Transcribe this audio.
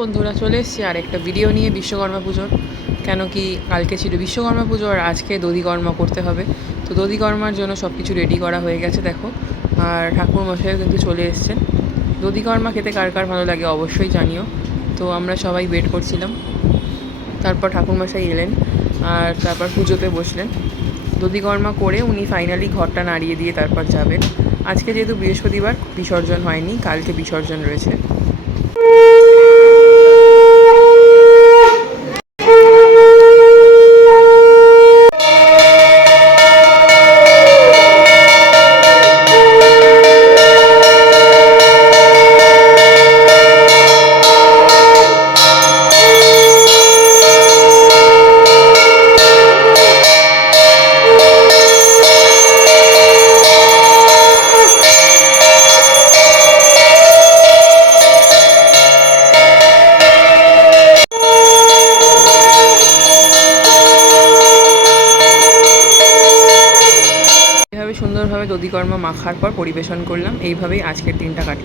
বন্ধুরা, চলে এসেছি আর একটা ভিডিও নিয়ে বিশ্বকর্মা পুজোর। কেন কি কালকে ছিল বিশ্বকর্মা পুজো আর আজকে দধিকর্মা করতে হবে। তো দধিকর্মার জন্য সব কিছু রেডি করা হয়ে গেছে দেখো। আর ঠাকুরমশাইও কিন্তু চলে এসছেন। দধিকর্মা খেতে কার কার ভালো লাগে অবশ্যই জানিও। তো আমরা সবাই ওয়েট করছিলাম। তারপর ঠাকুরমশাই এলেন আর তারপর পুজোতে বসলেন। দধিকর্মা করে উনি ফাইনালি ঘরটা নাড়িয়ে দিয়ে তারপর যাবেন। আজকে যেহেতু বৃহস্পতিবার বিসর্জন হয়নি, কালকে বিসর্জন রয়েছে। এভাবে সুন্দরভাবে দধিকর্মা মাখার পর পরিবেশন করলাম। এইভাবেই আজকের দিনটা কাটল।